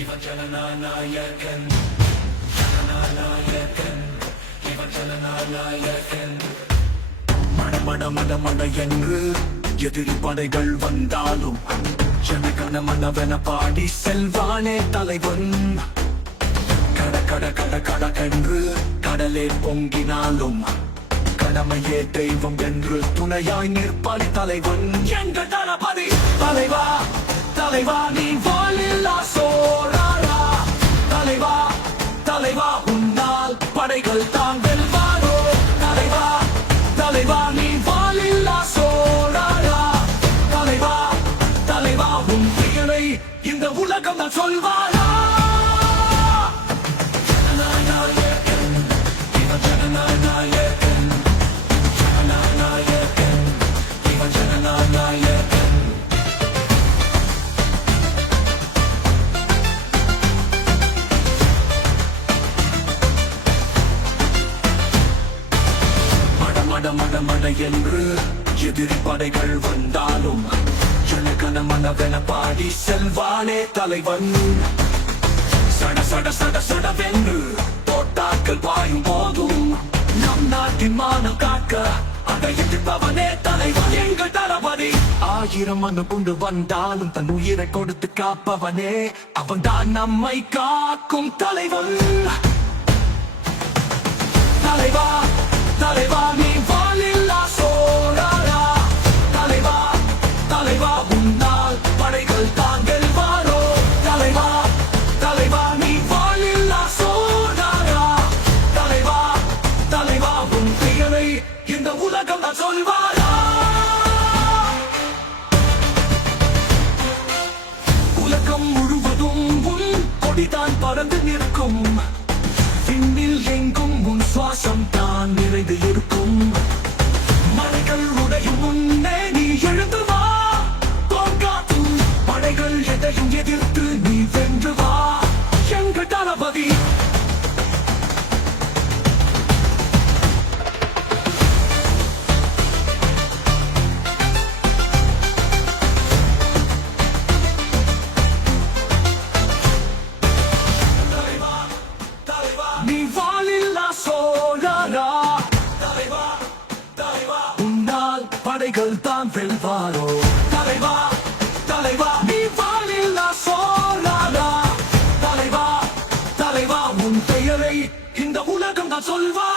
இவன் ஜனநாயகன், ஜனநாயகன், இவன் ஜனநாயகன். மட என்று எதிரி படைகள் வந்தாலும் ஜனகன மனவென பாடி செல்வானே தலைவன். கட என்று கடலே பொங்கினாலும் கடமையே தெய்வம் என்று துணையாய் நிற்பாடி தலைவன். எங்கள் தளபதி தலைவா, தலைவா நீ வாழில்லா சோழரா. தலைவா, தலைவா உன்னால் படைகள் தான் வெல்வாரோ. தலைவா, தலைவா நீ வாழில்லா சோழரா. தலைவா, தலைவா உன் பெயரை இந்த உலகம் தான் சொல்வாரா. ஜனநாயகன், இவன் ஜனநாயகன், ஜனநாயகன், இவன் ஜனநாயகன். மட என்று எதிரி படைகள் வந்தாலும் ஜனகன மனவென பாடி செல்வானே தலைவன். சடவென்று தோட்டாக்கள் பாயும் போதும் நம் நாட்டின் மானம் காக்க அதை எதிர்ப்பவனே தலைவன். எங்கள் தளபதி 1000 மண்ணு கொண்டு வந்தாலும் தன் உயிரை கொடுத்து காப்பவனே அவன் தான் நம்மை காக்கும் தலைவன். தலைவா, தலைவா நீ வாழில்லா சோழரா. தலைவா, தலைவா உன்னால் படைகள் தான் வெல்வாரோ. தலைவா, தலைவா நீ வாழில்லா சோழரா. தலைவா, தலைவா உன் பெயரை இந்த உலகம் தான் சொல்வாரா. உலகம் முழுவதும் உன் கொடிதான் பறந்து நிற்கும். விண்ணில் எங்கும் உன் சுவாசம் தான் நிறைந்து இருக்கும். மலைகள் உடையும் முன்னே நீ எழுந்து வா. தோற்காத்தும் படைகள் எதையும் எதிர்த்து நீ வென்று வா. எங்கள் தளபதி நீ வாழில்லா சோழரா. தலைவா, தலைவா உன்னால் படைகள் தான் வெல்வாரோ. தலைவா, தலைவா நீ வாழில்லா சோழரா. தலைவா, தலைவா உன் பெயரை இந்த உலகம் தான் சொல்வார்.